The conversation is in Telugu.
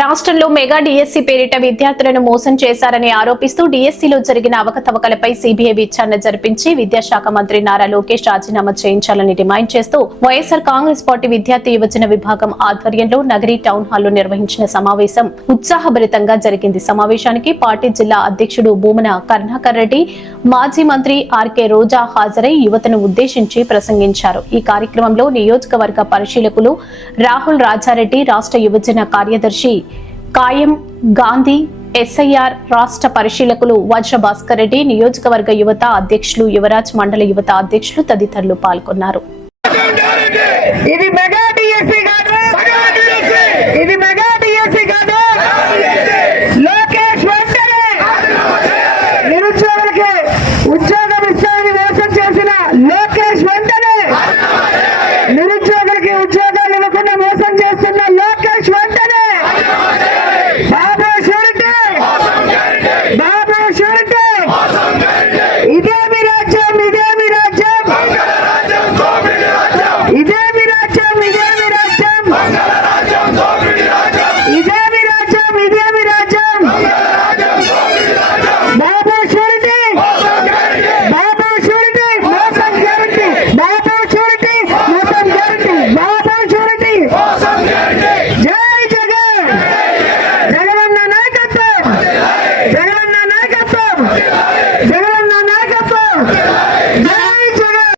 రాష్ట్రంలో మెగా డిఎస్సీ పేరిట విద్యార్థులను మోసం చేశారని ఆరోపిస్తూ డిఎస్సీలో జరిగిన అవకతవకలపై సీబీఐ విచారణ జరిపించి విద్యాశాఖ మంత్రి నారా లోకేష్ రాజీనామా చేయించాలని డిమాండ్ చేస్తూ వైఎస్ఆర్ కాంగ్రెస్ పార్టీ విద్యార్థి యువజన విభాగం ఆధ్వర్యంలో నగరి టౌన్ హాల్లో నిర్వహించిన సమావేశం ఉత్సాహభరితంగా జరిగింది. సమావేశానికి పార్టీ జిల్లా అధ్యక్షుడు భూమన కరుణాకర్ రెడ్డి, మాజీ మంత్రి ఆర్కే రోజా హాజరై యువతను ఉద్దేశించి ప్రసంగించారు. ఈ కార్యక్రమంలో నియోజకవర్గ పరిశీలకులు రాహుల్ రాజారెడ్డి, రాష్ట్ర యువజన కార్యదర్శి కాయం గాంధీ, ఎస్ఐఆర్ రాష్ట్ర పరిశీలకులు వజ్ర భాస్కర్ రెడ్డి, నియోజకవర్గ యువత అధ్యక్షులు యువరాజ్, మండల యువత అధ్యక్షులు తదితరులు పాల్గొన్నారు.